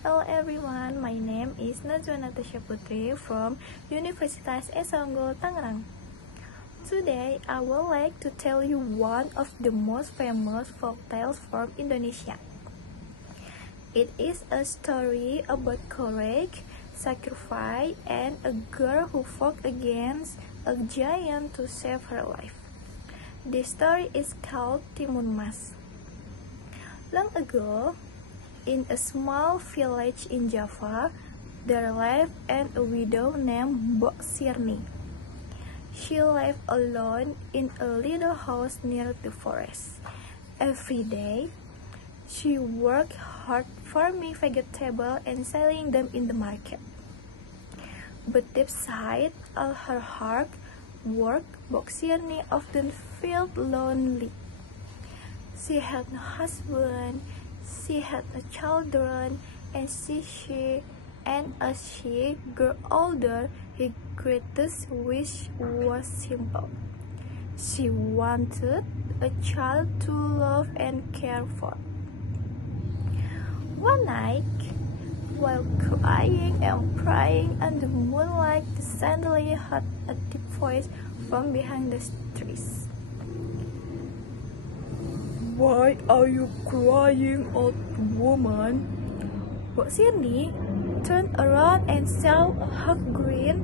Hello everyone, my name is Najwa Natasha Putri from Universitas Esa Unggul, Tangerang. Today, I would like to tell you one of the most famous folk tales from Indonesia. It is a story about courage, sacrifice, and a girl who fought against a giant to save her life. The story is called Timun Mas. Long ago, in a small village in Java, there lived a widow named Mbok Sirni. She lived alone in a little house near the forest. Every day, she worked hard farming vegetables and selling them in the market. But deep inside all her hard work, Mbok Sirni often felt lonely. She had no husband, she had no children, and as she grew older, her greatest wish was simple. She wanted a child to love and care for. One night, while crying and praying under moonlight, suddenly heard a deep voice from behind the trees. Why are you crying, old woman? Mbok Sirni turned around and saw a half-grown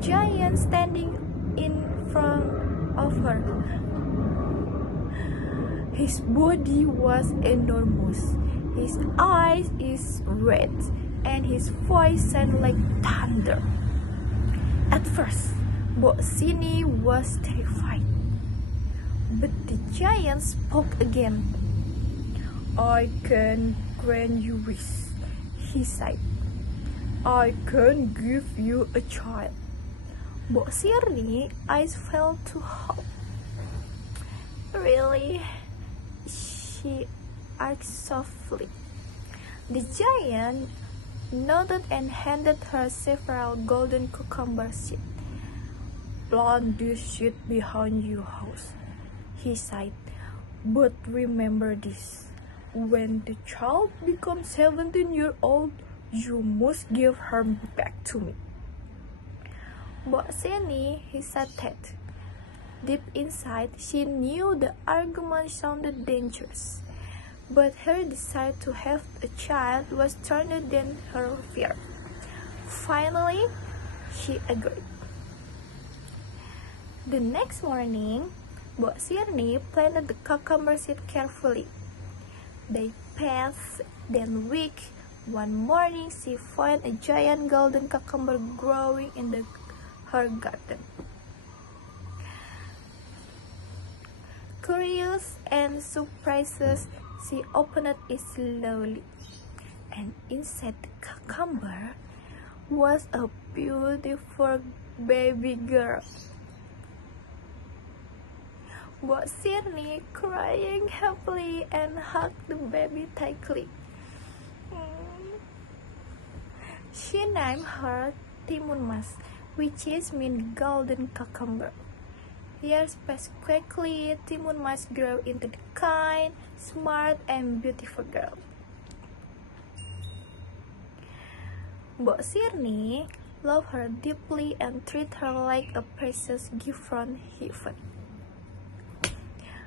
giant standing in front of her. His body was enormous, his eyes is red, and his voice sounded like thunder. At first, Mbok Sirni was terrified. But the giant spoke again. I can grant you wish, he said. I can give you a child. Mbok Sirni's eyes fell to hope. Really? She asked softly. The giant nodded and handed her several golden cucumber seeds. Plant this seed behind your house, he said, but remember this, when the child becomes 17 years old, you must give her back to me. Mbok Sirni hesitated. Deep inside, she knew the argument sounded dangerous, but her desire to have a child was stronger than her fear. Finally, she agreed. The next morning, Mbok Sirni planted the cucumber seed carefully. They passed, then week. One morning, she found a giant golden cucumber growing in her garden. Curious and surprised, she opened it slowly, and inside the cucumber was a beautiful baby girl. Mbok Sirni crying happily and hugged the baby tightly. She named her Timun Mas, which means golden cucumber. Years passed quickly. Timun Mas grew into the kind, smart, and beautiful girl. Mbok Sirni loved her deeply and treated her like a precious gift from heaven.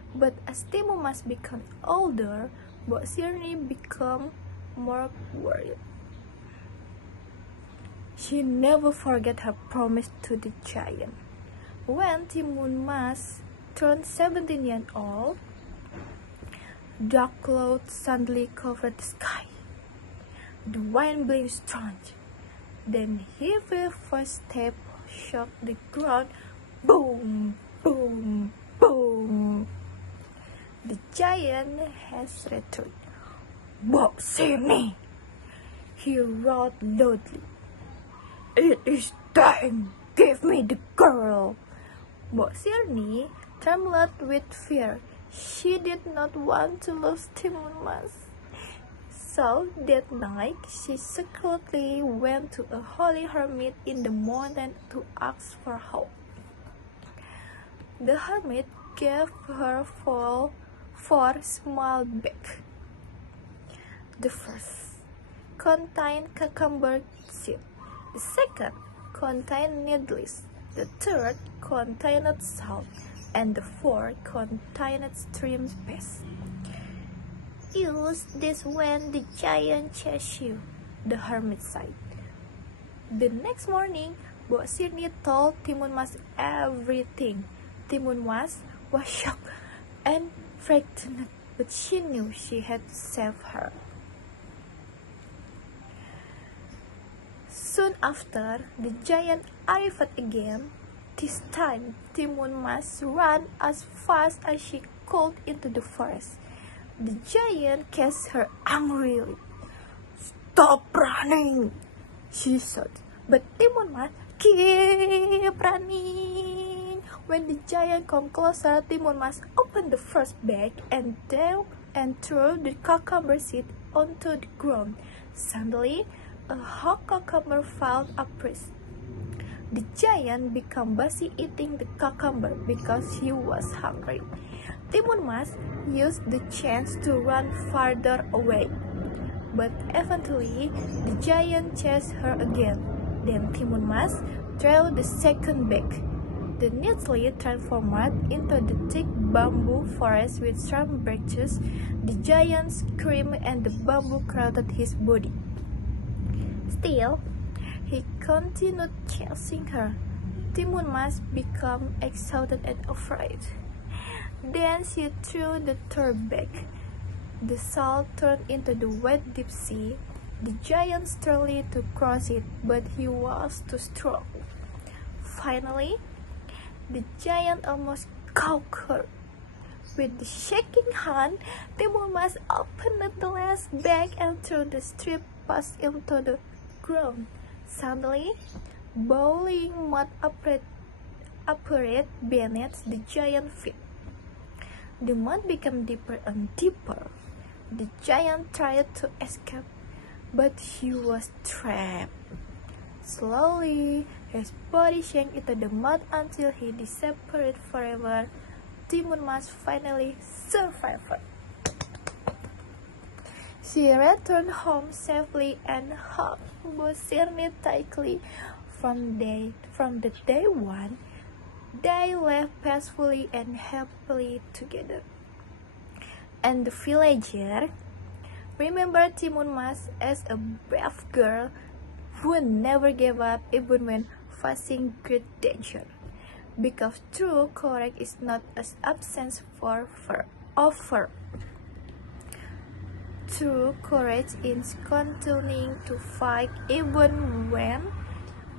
But as Timun Mas became older, Mbok Sirni became more worried. She never forgot her promise to the giant. When Timun Mas turned 17 years old, dark clouds suddenly covered the sky. The wind blew strong. Then heavy footsteps shook the ground. Boom, boom, boom. The giant has returned. Mbok Sirni, he roared loudly. It is time. Give me the girl. Mbok Sirni trembled with fear. She did not want to lose Timun Mas. So that night, she secretly went to a holy hermit in the mountain to ask for help. The hermit gave her four small bags. The first, contained cucumber seed. The second contained needles. The third contained salt. And the fourth contained shrimp paste. Use this when the giant chases you, the hermit sighed. The next morning, Mbok Sirni told Timun Mas everything. Timun Mas was shocked and frightened, but she knew she had saved her. Soon after, the giant arrived again. This time, Timun Mas ran as fast as she could into the forest. The giant cast her angrily. "Stop running!" she said. But Timun Mas keep running. When the giant came closer, Timun Mas opened the first bag and threw the cucumber seed onto the ground. Suddenly, a whole cucumber fell apart. The giant became busy eating the cucumber because he was hungry. Timun Mas used the chance to run farther away. But eventually, the giant chased her again. Then Timun Mas threw the second bag. The neatly transformed into the thick bamboo forest with strong branches. The giant screamed and the bamboo crowded his body. Still, he continued chasing her. Timun Mas became exhausted and afraid. Then she threw the third bag. The salt turned into the wet deep sea. The giant struggled to cross it, but he was too strong. Finally, the giant almost caught her. With the shaking hand, Timun Mas opened the last bag and threw the strip paste into the ground. Suddenly, boiling mud appeared beneath the giant's feet. The mud became deeper and deeper. The giant tried to escape, but he was trapped. Slowly, his body sank into the mud until he disappeared forever. Timun Mas finally survived. She returned home safely and hugged Mbok Sirni tightly. From the day one, they lived peacefully and happily together. And the villager remembered Timun Mas as a brave girl who never gave up even when facing great danger. Because true courage is not an absence of fear. True courage is continuing to fight even when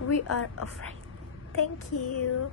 we are afraid. Thank you.